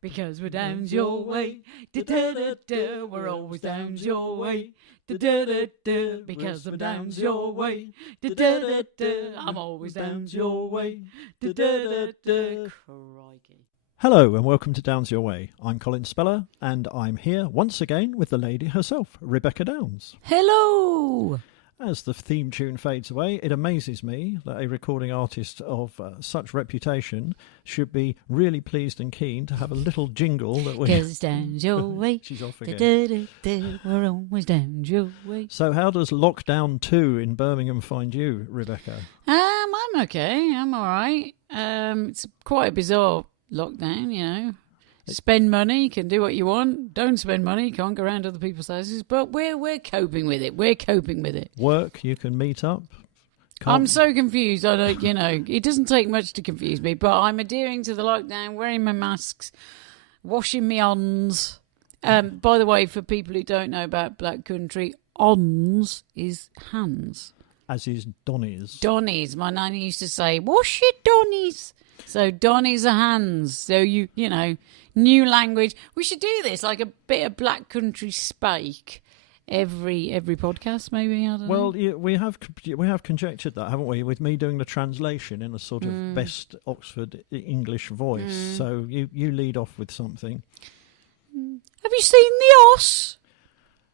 because we're down your way. Da-da-da-da, we're always down your way. Da-da-da-da, because I'm down your way. Da-da-da-da, I'm always down your way. Da-da-da-da, crikey. Hello and welcome to Downs Your Way. I'm Colin Speller and I'm here once again with the lady herself, Rebecca Downs. Hello! As the theme tune fades away, it amazes me that a recording artist of such reputation should be really pleased and keen to have a little jingle that we... Because down your way. She's off again. Da-da-da-da, we're always down your way. So how does Lockdown 2 in Birmingham find you, Rebecca? I'm okay. I'm all right. It's quite a bizarre lockdown, you know. Spend money, you can do what you want. Don't spend money, you can't go around other people's houses. But we're coping with it. We're coping with it. Work, you can meet up. I'm so confused. I don't, it doesn't take much to confuse me. But I'm adhering to the lockdown, wearing my masks, washing my ons. By the way, for people who don't know about Black Country, ons is hands. As is Donnies. Donnies. My nanny used to say, wash your donnies. So Donnies are hands. So you know, new language. We should do this, like a bit of Black Country spike every podcast, maybe. I don't know. Well, we have conjectured that, haven't we? With me doing the translation in a sort of best Oxford English voice. So you lead off with something. Have you seen the Oss?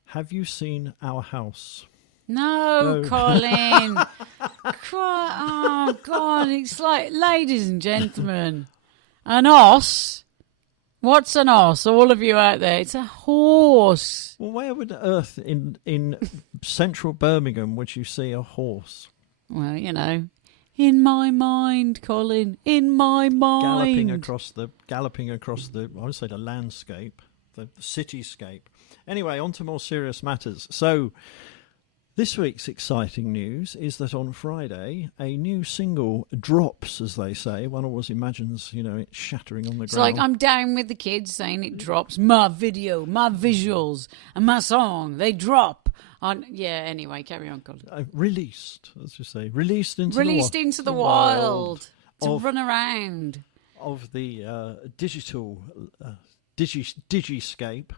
Have you seen our house? No, Colin. Oh, God. It's like, ladies and gentlemen, an oss. What's an oss? All of you out there, it's a horse. Well, where would earth in central Birmingham would you see a horse? Well, in my mind, Colin, in my mind. Galloping across the, I would say the landscape, the cityscape. Anyway, on to more serious matters. So, this week's exciting news is that on Friday, a new single drops, as they say. One always imagines, it shattering on the ground. It's like I'm down with the kids saying it drops. My video, my visuals, and my song, they drop. Anyway, carry on, Colin. Released, let's just say. Released into the wild. To run around. Of the digital digiscape.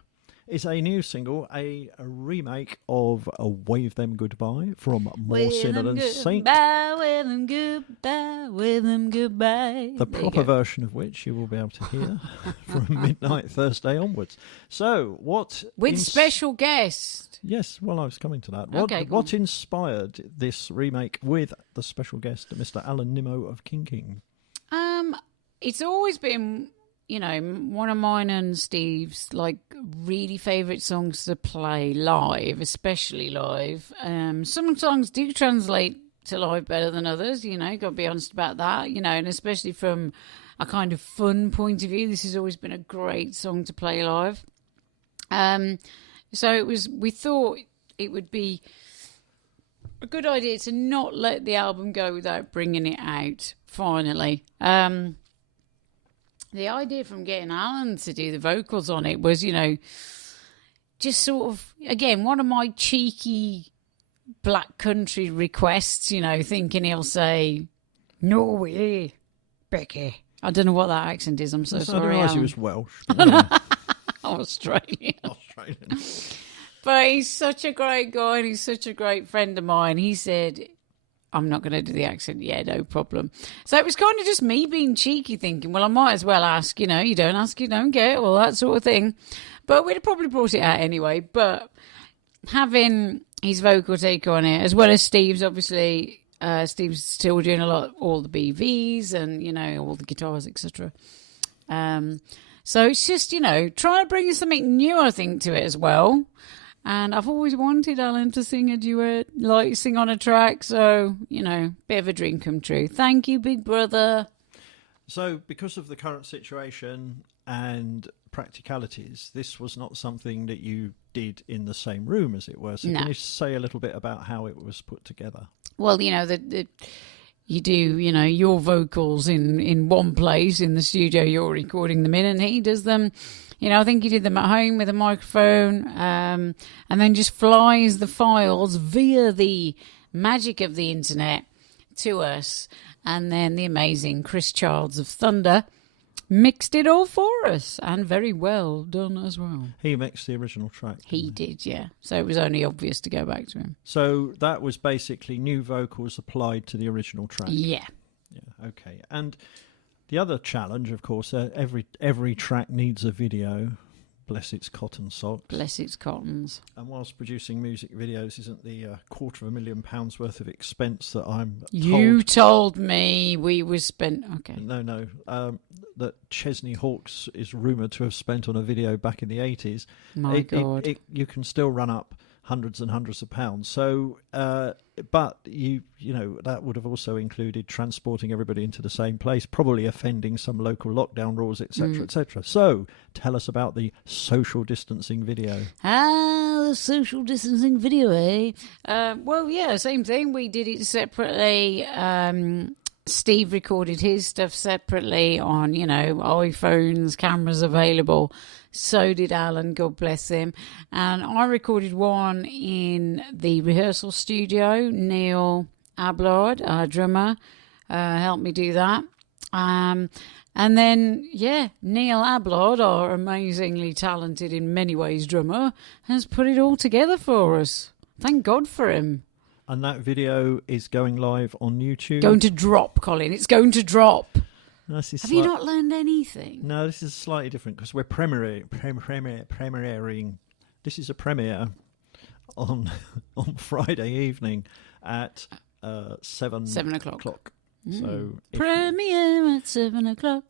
It's a new single, a remake of Wave Them Goodbye from More Sinner Than Saint. Wave them goodbye, wave them goodbye. The proper version of which you will be able to hear from midnight Thursday onwards. So, what... With special guest. Yes, well, I was coming to that. What inspired this remake with the special guest, Mr. Alan Nimmo of King? It's always been... one of mine and Steve's really favourite songs to play live, especially live. Some songs do translate to live better than others, got to be honest about that, and especially from a kind of fun point of view, this has always been a great song to play live. So we thought it would be a good idea to not let the album go without bringing it out, finally. The idea from getting Alan to do the vocals on it was, just sort of, again, one of my cheeky Black Country requests, thinking he'll say, "No way, Becky." I don't know what that accent is. I'm so sorry. I didn't realise he was Welsh. Australian. But he's such a great guy and he's such a great friend of mine. He said... I'm not going to do the accent. Yeah, no problem. So it was kind of just me being cheeky, thinking, well, I might as well ask, you don't ask, you don't get, all that sort of thing. But we'd have probably brought it out anyway. But having his vocal take on it, as well as Steve's, obviously, Steve's still doing all the BVs and, all the guitars, etc. So it's just, trying to bring something new, I think, to it as well. And I've always wanted Alan to sing a duet, sing on a track. So, bit of a dream come true. Thank you, big brother. So, because of the current situation and practicalities, this was not something that you did in the same room, as it were. So, Can you say a little bit about how it was put together? Well, you do, your vocals in one place in the studio you're recording them in, and he does them... I think he did them at home with a microphone, and then just flies the files via the magic of the internet to us. And then the amazing Chris Childs of Thunder mixed it all for us, and very well done as well. He mixed the original track. He did, yeah. So it was only obvious to go back to him. So that was basically new vocals applied to the original track. Yeah. Yeah. Okay. And the other challenge, of course, every track needs a video. Bless its cotton socks. Bless its cottons. And whilst producing music videos isn't the £250,000 worth of expense that I'm You told me we were spent... Okay. No. That Chesney Hawkes is rumoured to have spent on a video back in the 80s. My God. You can still run up hundreds and hundreds of pounds. So, but you know, that would have also included transporting everybody into the same place, probably offending some local lockdown rules, etc., etc. So, tell us about the social distancing video. The social distancing video, eh? Well, yeah, same thing. We did it separately. Steve recorded his stuff separately on, iPhones, cameras available. So did Alan, God bless him. And I recorded one in the rehearsal studio. Neil Ablard, our drummer, helped me do that. And then, Neil Ablard, our amazingly talented in many ways drummer, has put it all together for us. Thank God for him. And that video is going live on YouTube. Going to drop, Colin. It's going to drop. Have you not learned anything? No, this is slightly different because we're premiering. This is a premiere on Friday evening at 7 o'clock. So premiere at 7 o'clock.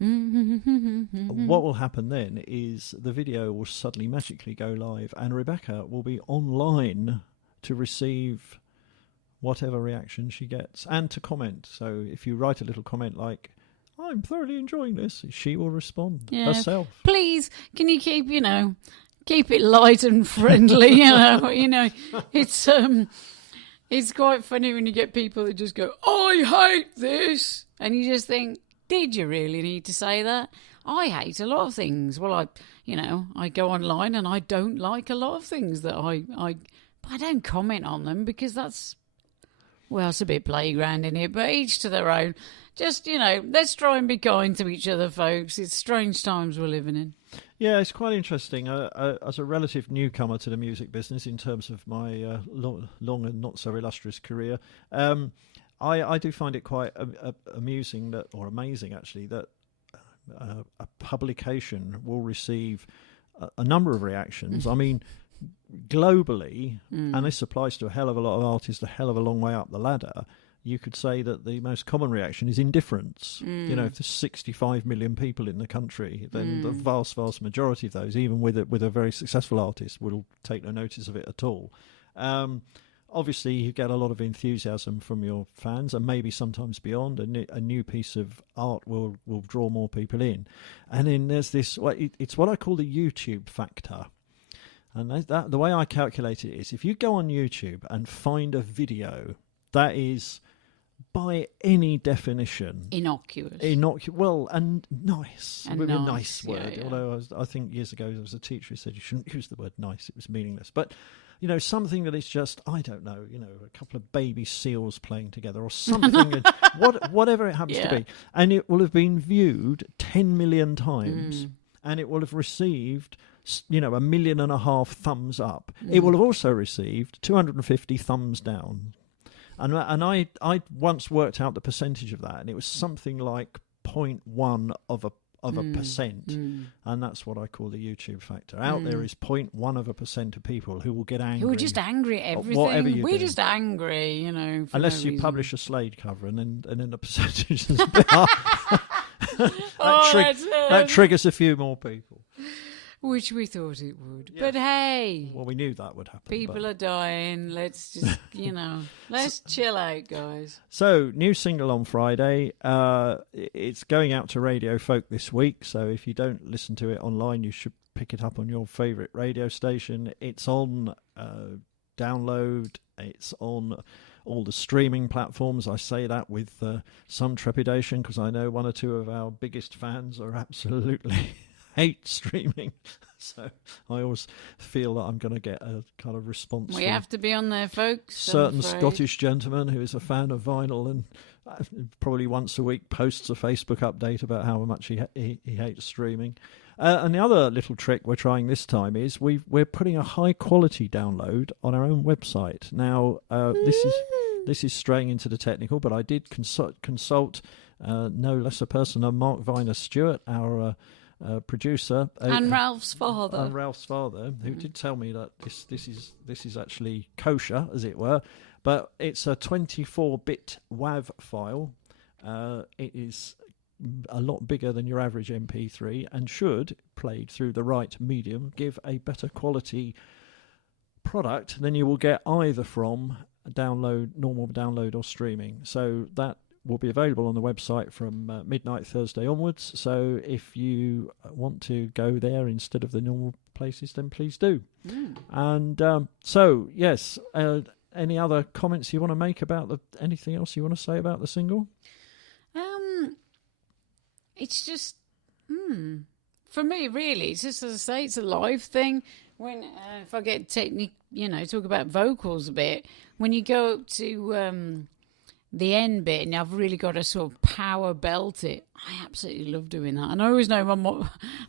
What will happen then is the video will suddenly magically go live, and Rebecca will be online to receive whatever reaction she gets and to comment. So if you write a little comment like, I'm thoroughly enjoying this, she will respond herself. Please, can you keep it light and friendly? It's quite funny when you get people that just go, I hate this. And you just think, did you really need to say that? I hate a lot of things. Well, I go online and I don't like a lot of things that I don't comment on them because it's a bit playground in it, but each to their own. Just, let's try and be kind to each other, folks. It's strange times we're living in. Yeah, it's quite interesting. As a relative newcomer to the music business in terms of my long and not so illustrious career, I do find it quite amusing or amazing, actually, that a publication will receive a number of reactions. I mean, globally, and this applies to a hell of a lot of artists a hell of a long way up the ladder, you could say that the most common reaction is indifference. If there's 65 million people in the country, then the vast, vast majority of those, even with a very successful artist, will take no notice of it at all. Obviously, you get a lot of enthusiasm from your fans, and maybe sometimes beyond. A new piece of art will draw more people in. And then there's this, it's what I call the YouTube factor. And that the way I calculate it is, if you go on YouTube and find a video that is, by any definition, innocuous. Well, and nice. And a nice, nice word. Yeah. Although I think years ago there was a teacher who said you shouldn't use the word nice. It was meaningless. But, something that is just, I don't know, a couple of baby seals playing together or something, whatever it happens to be. And it will have been viewed 10 million times. And it will have received, 1.5 million thumbs up. It will have also received 250 thumbs down. And I once worked out the percentage of that, and it was something like 0.1 of a percent, and that's what I call the YouTube factor. Out there is 0.1% of people who will get angry. Who are just angry at everything. Whatever you We're do. Just angry, for unless no you reason. publish a Slade cover, and then the percentage is a bit higher. That triggers a few more people. Which we thought it would. Yeah. But hey, Well, we knew that would happen. people are dying. Let's just, let's chill out, guys. So, new single on Friday. It's going out to Radio Folk this week. So, if you don't listen to it online, you should pick it up on your favourite radio station. It's on download. It's on all the streaming platforms. I say that with some trepidation because I know one or two of our biggest fans are absolutely hate streaming. So I always feel that I'm going to get a kind of response. We have to be on there, folks. Certain Scottish gentleman who is a fan of vinyl and probably once a week posts a Facebook update about how much he hates streaming. And the other little trick we're trying this time is we're putting a high quality download on our own website. Now this is straying into the technical, but I did consult no less a person than Mark Viner Stewart, our producer, and Ralph's father, who did tell me that this is actually kosher, as it were, but it's a 24-bit WAV file. It is a lot bigger than your average MP3 and should, played through the right medium, give a better quality product than you will get either from normal download or streaming. So that will be available on the website from midnight Thursday onwards. So if you want to go there instead of the normal places, then please do. And so, yes, any other comments you want to make about anything else you want to say about the single? It's just, for me, really, it's just, as I say, it's a live thing. When, if I get talk about vocals a bit, when you go up to the end bit and I've really got to sort of power belt it, I absolutely love doing that. And I always know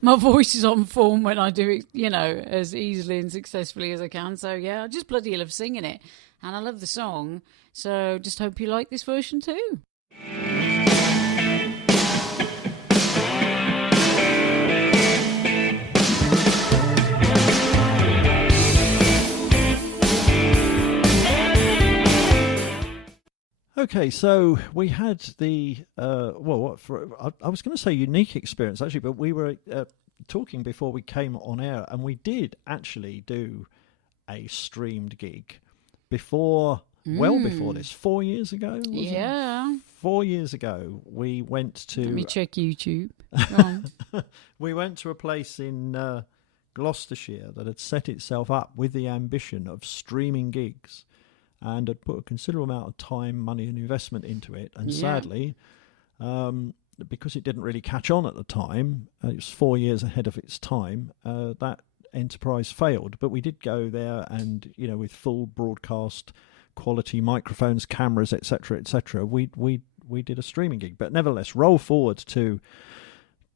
my voice is on form when I do it, as easily and successfully as I can. So, yeah, I just bloody love singing it. And I love the song. So just hope you like this version too. Okay, so we had the I was going to say unique experience actually, but we were talking before we came on air, and we did actually do a streamed gig before this, 4 years ago. Yeah, 4 years ago, we went to. Let me check YouTube. We went to a place in Gloucestershire that had set itself up with the ambition of streaming gigs, and had put a considerable amount of time, money and investment into it. And sadly, because it didn't really catch on at the time, it was 4 years ahead of its time, that enterprise failed. But we did go there and, with full broadcast quality microphones, cameras, etc., we did a streaming gig. But nevertheless, roll forward to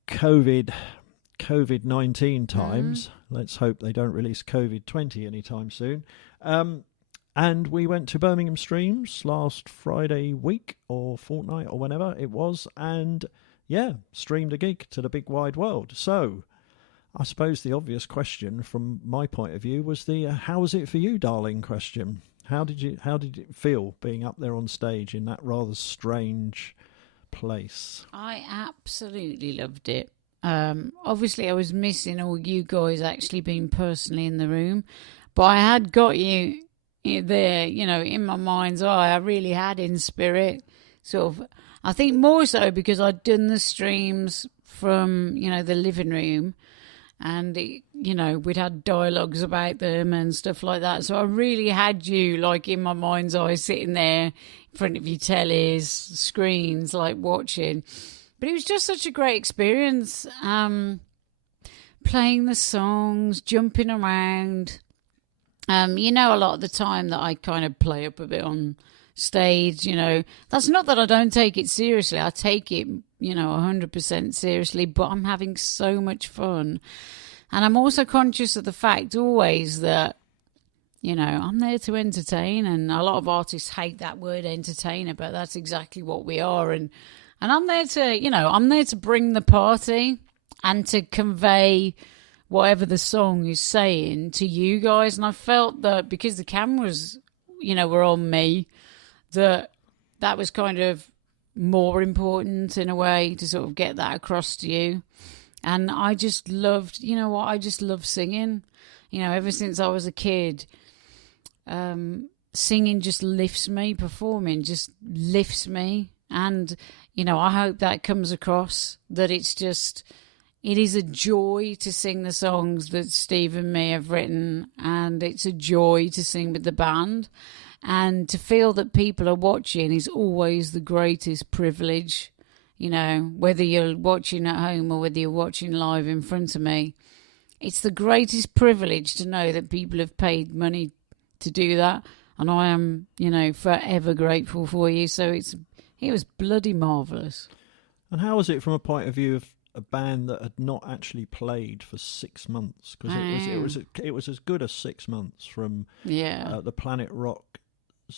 COVID-19 times. Let's hope they don't release COVID-20 anytime soon. And we went to Birmingham Streams last Friday week or fortnight or whenever it was, and streamed a gig to the big wide world. So I suppose the obvious question from my point of view was the how was it for you, darling question. How did it feel being up there on stage in that rather strange place? I absolutely loved it. Obviously I was missing all you guys actually being personally in the room, but I had got you there, in my mind's eye. I really had in spirit, sort of. I think more so because I'd done the streams from, the living room, and, we'd had dialogues about them and stuff like that. So I really had you, like, in my mind's eye, sitting there in front of your tellies, screens, like, watching. But it was just such a great experience, playing the songs, jumping around. A lot of the time that I kind of play up a bit on stage, that's not that I don't take it seriously. I take it, 100% seriously, but I'm having so much fun. And I'm also conscious of the fact always that, I'm there to entertain. And a lot of artists hate that word entertainer, but that's exactly what we are. And I'm there to, I'm there to bring the party and to convey whatever the song is saying to you guys. And I felt that because the cameras, were on me, that was kind of more important in a way to sort of get that across to you. And I just loved, I just love singing. Ever since I was a kid, singing just lifts me, performing just lifts me. And, I hope that comes across, that it is a joy to sing the songs that Steve and me have written, and it's a joy to sing with the band. And to feel that people are watching is always the greatest privilege. You know, whether you're watching at home or whether you're watching live in front of me, it's the greatest privilege to know that people have paid money to do that. And I am, you know, forever grateful for you. So it was bloody marvellous. And how was it from a point of view of a band that had not actually played for 6 months? Because it was as good as 6 months from the Planet Rock's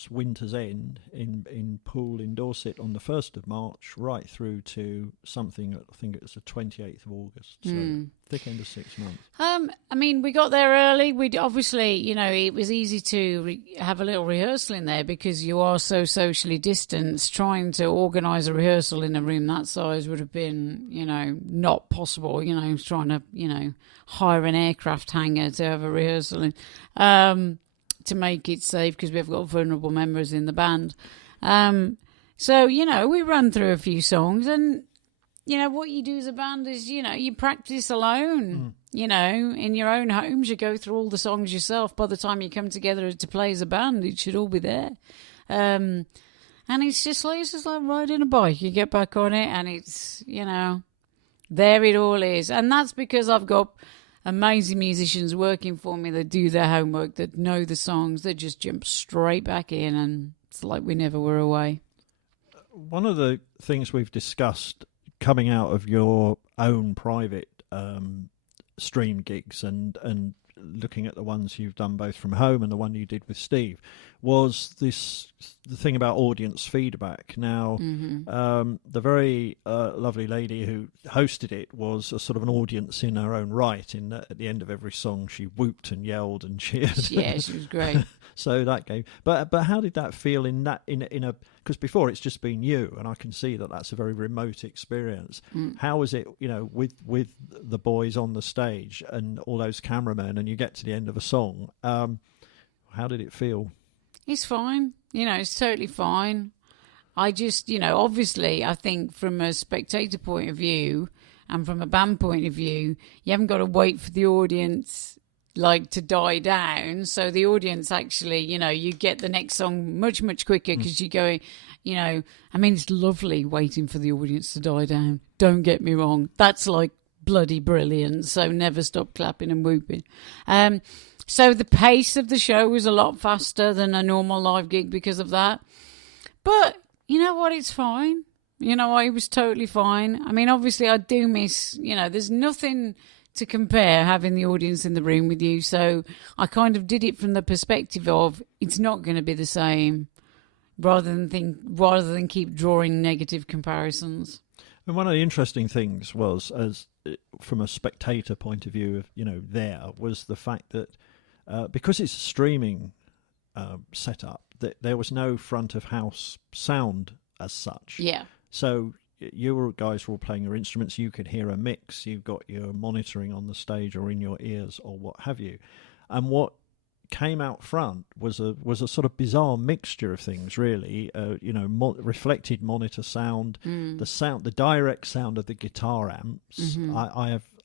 Winter's End in Poole in Dorset on the 1st of March right through to something, I think it was the 28th of August. So thick end of 6 months. I mean, we got there early. We obviously, you know, it was easy to have a little rehearsal in there because you are so socially distanced. Trying to organise a rehearsal in a room that size would have been, you know, not possible. You know, trying to, you know, hire an aircraft hangar to have a rehearsal in. To make it safe because we've got vulnerable members in the band. So, you know, we ran through a few songs and, you know, what you do as a band is, you know, you practice alone, you know, in your own homes. You go through all the songs yourself. By the time you come together to play as a band, it should all be there. And it's just like riding a bike. You get back on it and it's, you know, there it all is. And that's because I've got amazing musicians working for me that do their homework, that know the songs, that just jump straight back in, and it's like we never were away. One of the things we've discussed coming out of your own private stream gigs and looking at the ones you've done both from home and the one you did with Steve was the thing about audience feedback. Now, the very lovely lady who hosted it was a sort of an audience in her own right. In that at the end of every song, she whooped and yelled and cheered. Yeah, she was great. So that gave. But how did that feel in a because before it's just been you, and I can see that that's a very remote experience. How was it, you know, with the boys on the stage and all those cameramen, and you get to the end of a song? How did it feel? It's fine. You know, it's totally fine. I just, you know, obviously, I think from a spectator point of view and from a band point of view, you haven't got to wait for the audience like to die down. So the audience actually, you know, you get the next song much, much quicker because you go, you know, I mean, it's lovely waiting for the audience to die down. Don't get me wrong. That's like bloody brilliant. So never stop clapping and whooping. So the pace of the show was a lot faster than a normal live gig because of that. But you know what? It's fine. You know, it was totally fine. I mean, obviously, I do miss, you know, there's nothing to compare having the audience in the room with you. So I kind of did it from the perspective of it's not going to be the same rather than keep drawing negative comparisons. And one of the interesting things was, as from a spectator point of view, was the fact that because it's a streaming setup, that there was no front of house sound as such. Yeah. So you guys were all playing your instruments. You could hear a mix. You've got your monitoring on the stage or in your ears or what have you. And what came out front was a sort of bizarre mixture of things, really. You know, reflected monitor sound, the direct sound of the guitar amps.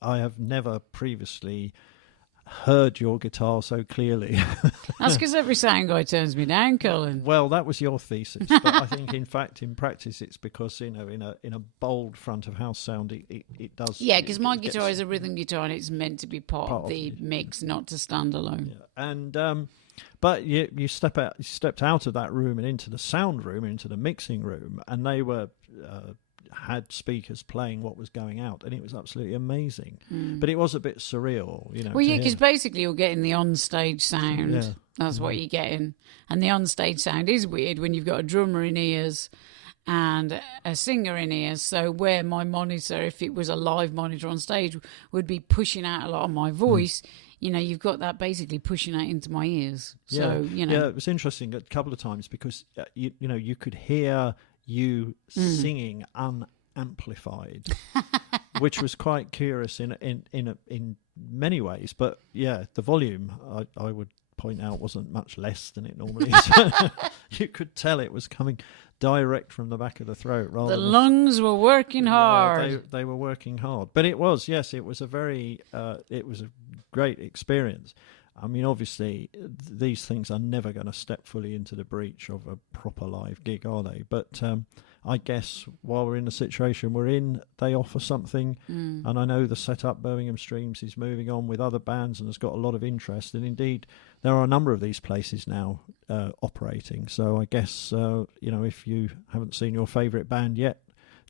I have never previously heard your guitar so clearly. That's because every sound guy turns me down, Colin. Well, that was your thesis, but I think in fact in practice it's because, you know, in a bold front of house sound it does. Yeah, because my guitar is a rhythm guitar and it's meant to be part of the mix, not to stand alone. Yeah. And but you stepped out of that room and into the sound room, into the mixing room, and they were had speakers playing what was going out, and it was absolutely amazing. But it was a bit surreal, you know. Well, yeah, because basically you're getting the on-stage sound. Yeah. That's what you're getting. And the on-stage sound is weird when you've got a drummer in ears and a singer in ears. So where my monitor, if it was a live monitor on stage, would be pushing out a lot of my voice, you know, you've got that basically pushing out into my ears. So, you know. Yeah, it was interesting a couple of times because, you know, you could hear you singing unamplified, which was quite curious in many ways. But yeah, the volume I would point out wasn't much less than it normally is. You could tell it was coming direct from the back of the throat. Rather, the lungs were working hard. They were working hard, but it was it was a great experience. I mean, obviously, these things are never going to step fully into the breach of a proper live gig, are they? But I guess while we're in the situation we're in, they offer something. And I know the setup Birmingham Streams is moving on with other bands and has got a lot of interest. And indeed, there are a number of these places now operating. So I guess, if you haven't seen your favourite band yet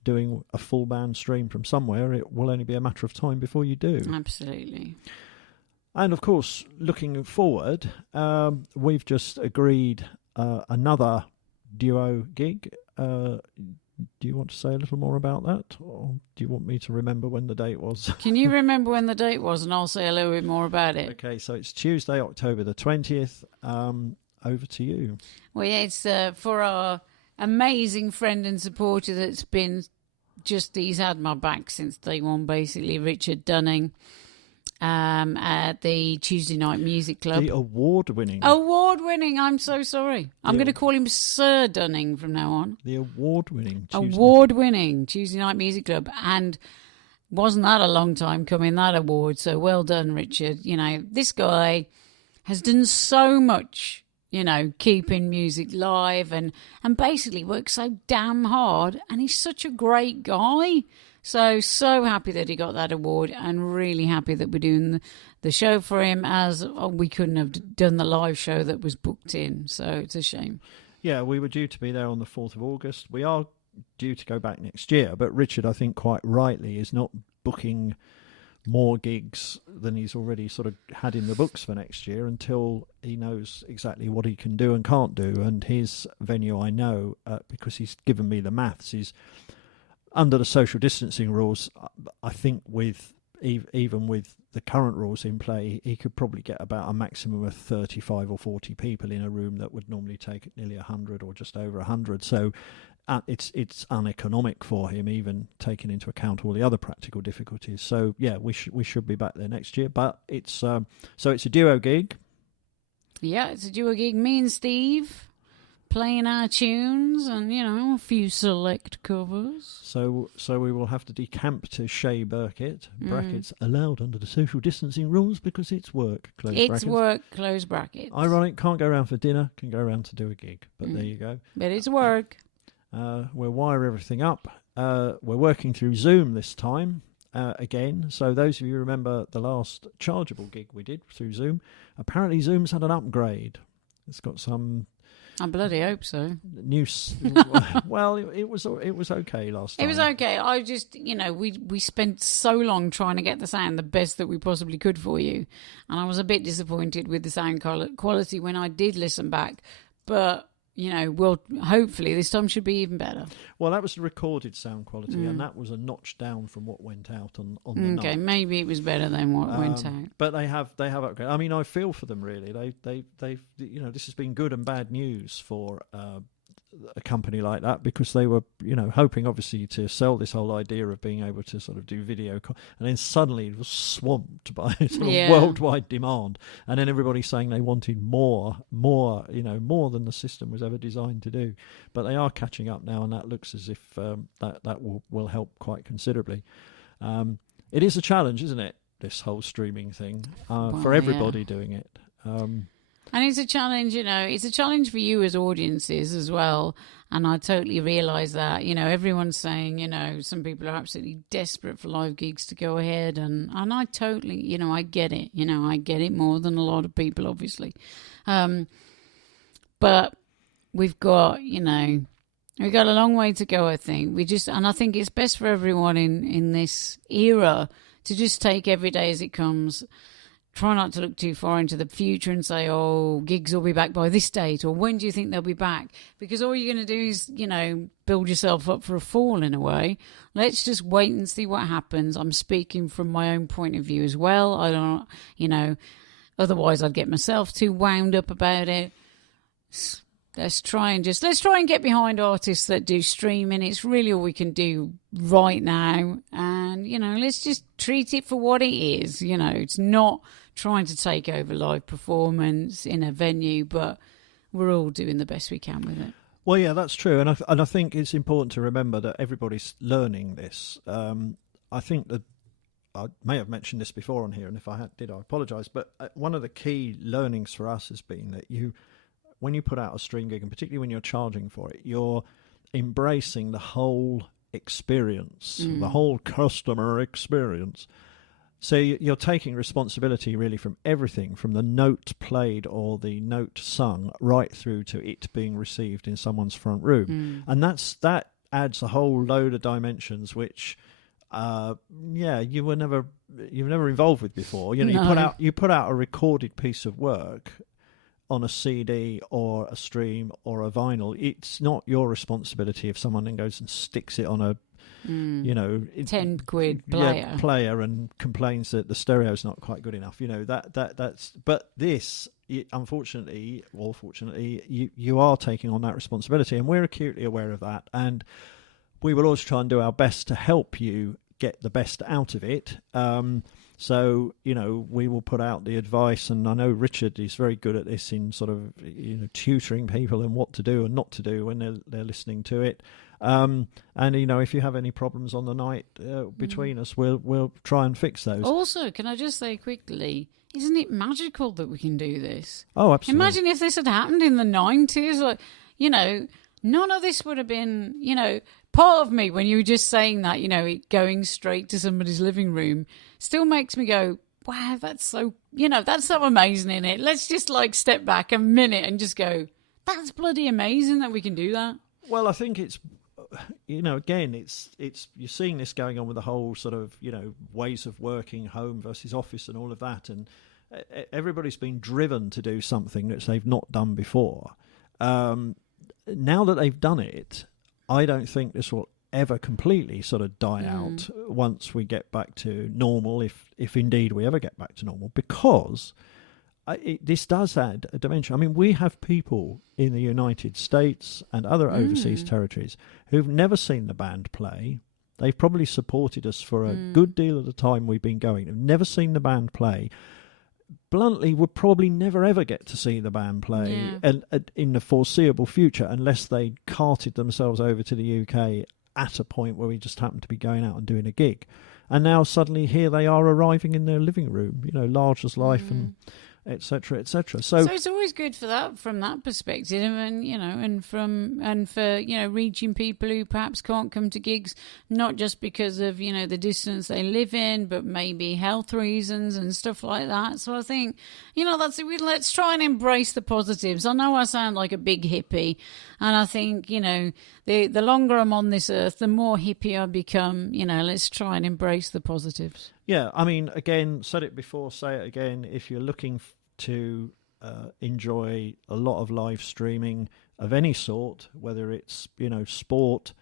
doing a full band stream from somewhere, it will only be a matter of time before you do. Absolutely. And of course, looking forward, we've just agreed another duo gig. Do you want to say a little more about that, or do you want me to remember when the date was? Can you remember when the date was, and I'll say a little bit more about it? Okay, so it's Tuesday, October the 20th. Over to you. Well, yeah, it's for our amazing friend and supporter that's been he's had my back since day one, basically, Richard Dunning. At the Tuesday Night Music Club. The award-winning. I'm so sorry. I'm going to call him Sir Dunning from now on. The award-winning Tuesday Night Music Club. And wasn't that a long time coming, that award? So well done, Richard. This guy has done so much, keeping music live and basically works so damn hard. And he's such a great guy. So happy that he got that award, and really happy that we're doing the show for him, as we couldn't have done the live show that was booked in. So it's a shame. Yeah, we were due to be there on the 4th of August. We are due to go back next year, but Richard, I think quite rightly, is not booking more gigs than he's already sort of had in the books for next year until he knows exactly what he can do and can't do. And his venue, I know, because he's given me the maths, is under the social distancing rules. I think even with the current rules in play, he could probably get about a maximum of 35 or 40 people in a room that would normally take nearly 100 or just over 100. So it's uneconomic for him, even taking into account all the other practical difficulties. So yeah, we should be back there next year. But it's a duo gig. Yeah, it's a duo gig. Me and Steve playing our tunes and, a few select covers. So we will have to decamp to Shea Burkett, brackets, allowed under the social distancing rules because it's work, close brackets. It's work, close brackets. Ironic, can't go around for dinner, can go around to do a gig. But there you go. But it's work. We'll wire everything up. We're working through Zoom this time. Again, so those of you who remember the last chargeable gig we did through Zoom, apparently Zoom's had an upgrade. It's got some... I bloody hope so. Well, it was okay last time. It was okay. I just, we spent so long trying to get the sound the best that we possibly could for you, and I was a bit disappointed with the sound quality when I did listen back. But we'll hopefully this time should be even better. Well, that was the recorded sound quality, and that was a notch down from what went out on the night. Okay, maybe it was better than what went out. But they have upgraded. I mean, I feel for them really. They this has been good and bad news for a company like that, because they were hoping obviously to sell this whole idea of being able to sort of do video, and then suddenly it was swamped by sort of worldwide demand, and then everybody saying they wanted more than the system was ever designed to do. But they are catching up now, and that looks as if that will help quite considerably. It is a challenge, isn't it, this whole streaming thing, for everybody doing it. And it's a challenge, it's a challenge for you as audiences as well. And I totally realise that, everyone's saying, some people are absolutely desperate for live gigs to go ahead. And I totally, I get it. I get it more than a lot of people, obviously. But we've got, we've got a long way to go, I think. And I think it's best for everyone in this era to just take every day as it comes. Try not to look too far into the future and say, gigs will be back by this date, or when do you think they'll be back? Because all you're going to do is, build yourself up for a fall in a way. Let's just wait and see what happens. I'm speaking from my own point of view as well. I don't, otherwise I'd get myself too wound up about it. Let's try and get behind artists that do streaming. It's really all we can do right now. And, let's just treat it for what it is. It's not trying to take over live performance in a venue, but we're all doing the best we can with it. Well, yeah, that's true. And I think it's important to remember that everybody's learning this. I think that I may have mentioned this before on here, and if I did, I apologise. But one of the key learnings for us has been that when you put out a stream gig, and particularly when you're charging for it, you're embracing the whole experience, the whole customer experience. So you're taking responsibility really from everything, from the note played or the note sung right through to it being received in someone's front room. And that adds a whole load of dimensions which you were never involved with before. You put out a recorded piece of work on a CD or a stream or a vinyl. It's not your responsibility if someone then goes and sticks it on a 10 quid player and complains that the stereo's not quite good enough. That's but this, unfortunately or fortunately, you are taking on that responsibility, and we're acutely aware of that, and we will always try and do our best to help you get the best out of it. So, we will put out the advice, and I know Richard is very good at this in sort of, tutoring people and what to do and not to do when they're listening to it. And if you have any problems on the night between us, we'll try and fix those. Also, can I just say quickly, isn't it magical that we can do this? Oh, absolutely. Imagine if this had happened in the 90s, none of this would have been, part of me when you were just saying that, it going straight to somebody's living room still makes me go, wow, that's so, that's so amazing, isn't it? Let's just step back a minute and just go, that's bloody amazing that we can do that. Well, I think it's, again, it's you're seeing this going on with the whole sort of, ways of working, home versus office and all of that. And everybody's been driven to do something that they've not done before. Now that they've done it, I don't think this will ever completely sort of die out once we get back to normal, if indeed we ever get back to normal, because this does add a dimension. I mean, we have people in the United States and other overseas territories who've never seen the band play. They've probably supported us for a good deal of the time we've been going. They've never seen the band play. Bluntly, would probably never ever get to see the band play in the foreseeable future unless they carted themselves over to the UK at a point where we just happen to be going out and doing a gig. And now suddenly here they are arriving in their living room, large as life and etc., etc. So it's always good for that, from that perspective, and for reaching people who perhaps can't come to gigs, not just because of the distance they live in, but maybe health reasons and stuff like that. So I think let's try and embrace the positives. I know I sound like a big hippie, and I think the longer I'm on this earth, the more hippie I become. Let's try and embrace the positives. Yeah, I mean, again, said it before, say it again. If you're looking to enjoy a lot of live streaming of any sort, whether it's sport,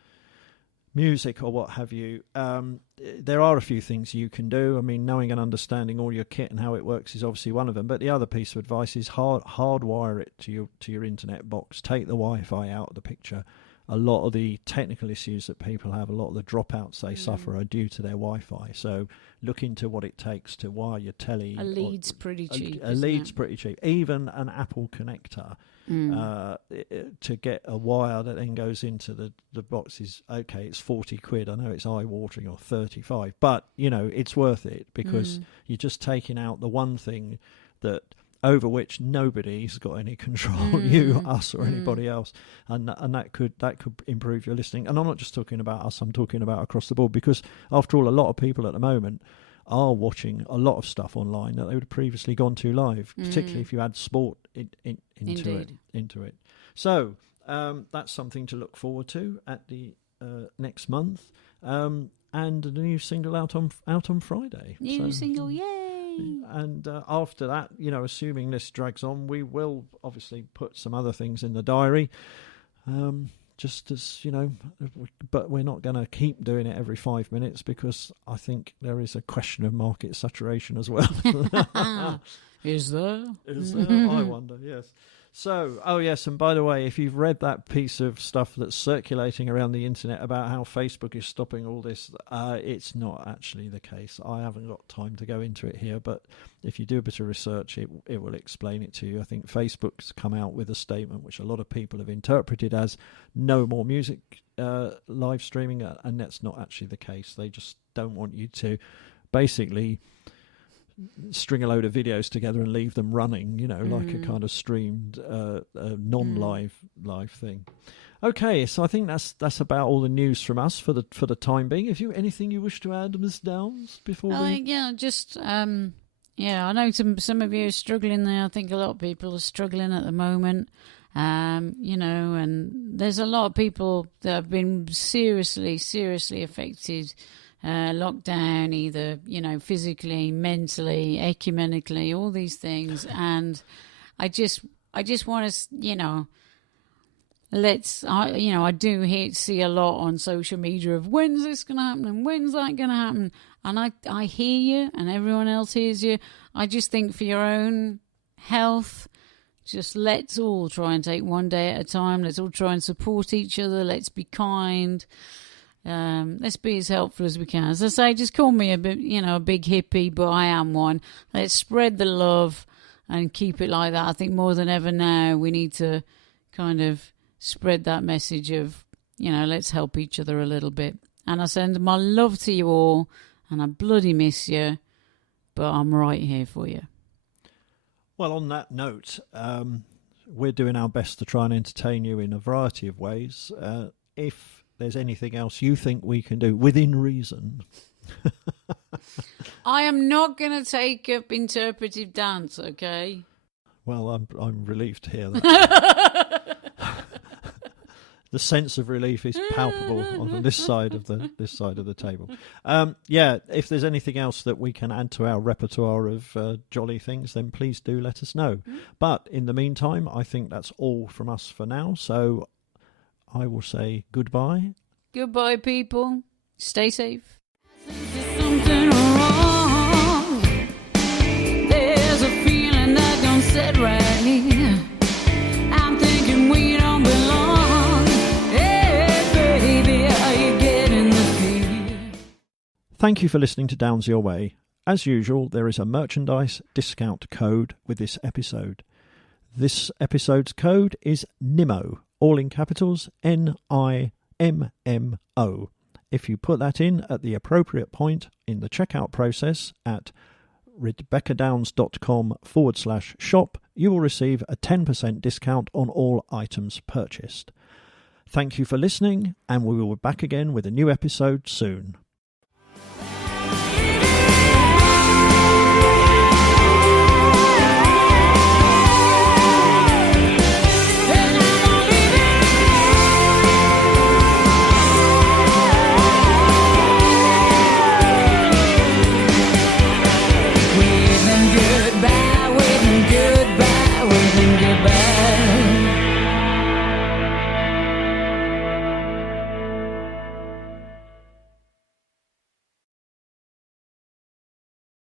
music, or what have you, there are a few things you can do. I mean, knowing and understanding all your kit and how it works is obviously one of them. But the other piece of advice is hardwire it to your internet box. Take the Wi-Fi out of the picture. A lot of the technical issues that people have, a lot of the dropouts they suffer are due to their Wi-Fi. So look into what it takes to wire your telly. A lead's pretty cheap. A lead's pretty cheap. Even an Apple connector to get a wire that then goes into the box is okay. It's 40 quid. I know it's eye-watering, or 35, but it's worth it, because you're just taking out the one thing that over which nobody's got any control, you, us, or anybody else, and that could improve your listening. And I'm not just talking about us; I'm talking about across the board, because after all, a lot of people at the moment are watching a lot of stuff online that they would have previously gone to live, particularly if you add sport into it. So that's something to look forward to at the next month, and the new single out on Friday. New single, yay! And after that, assuming this drags on, we will obviously put some other things in the diary, just as, but we're not going to keep doing it every 5 minutes, because I think there is a question of market saturation as well. Is there? I wonder, yes. So, oh yes, and by the way, if you've read that piece of stuff that's circulating around the internet about how Facebook is stopping all this, it's not actually the case. I haven't got time to go into it here, but if you do a bit of research, it will explain it to you. I think Facebook's come out with a statement which a lot of people have interpreted as no more music live streaming, and that's not actually the case. They just don't want you to basically string a load of videos together and leave them running, like a kind of streamed non-live thing. Okay, so I think that's about all the news from us for the time being. Have you anything you wish to add, Ms. Downs, before we? Yeah, just I know some of you are struggling there. I think a lot of people are struggling at the moment. And there's a lot of people that have been seriously affected. Lockdown, either physically, mentally, ecumenically, all these things, and I just want to I do see a lot on social media of when's this going to happen and when's that going to happen, and I hear you and everyone else hears you. I just think for your own health, just let's all try and take one day at a time. Let's all try and support each other. Let's be kind. Let's be as helpful as we can. As I say, just call me a bit, a big hippie, but I am one. Let's spread the love and keep it like that. I think more than ever now, we need to kind of spread that message of, let's help each other a little bit. And I send my love to you all, and I bloody miss you, but I'm right here for you. Well, on that note, we're doing our best to try and entertain you in a variety of ways. If there's anything else you think we can do within reason. I am not going to take up interpretive dance, okay? Well, I'm relieved to hear that. The sense of relief is palpable on this side of the table. If there's anything else that we can add to our repertoire of jolly things, then please do let us know. But in the meantime, I think that's all from us for now. So I will say goodbye. Goodbye, people. Stay safe. There's something wrong. There's a feeling that don't sit right. I'm thinking we don't belong. Hey, baby, are you getting the feel? Thank you for listening to Downs Your Way. As usual, there is a merchandise discount code with this episode. This episode's code is Nimmo, all in capitals, NIMMO. If you put that in at the appropriate point in the checkout process at rebeccadowns.com/shop, you will receive a 10% discount on all items purchased. Thank you for listening, and we will be back again with a new episode soon.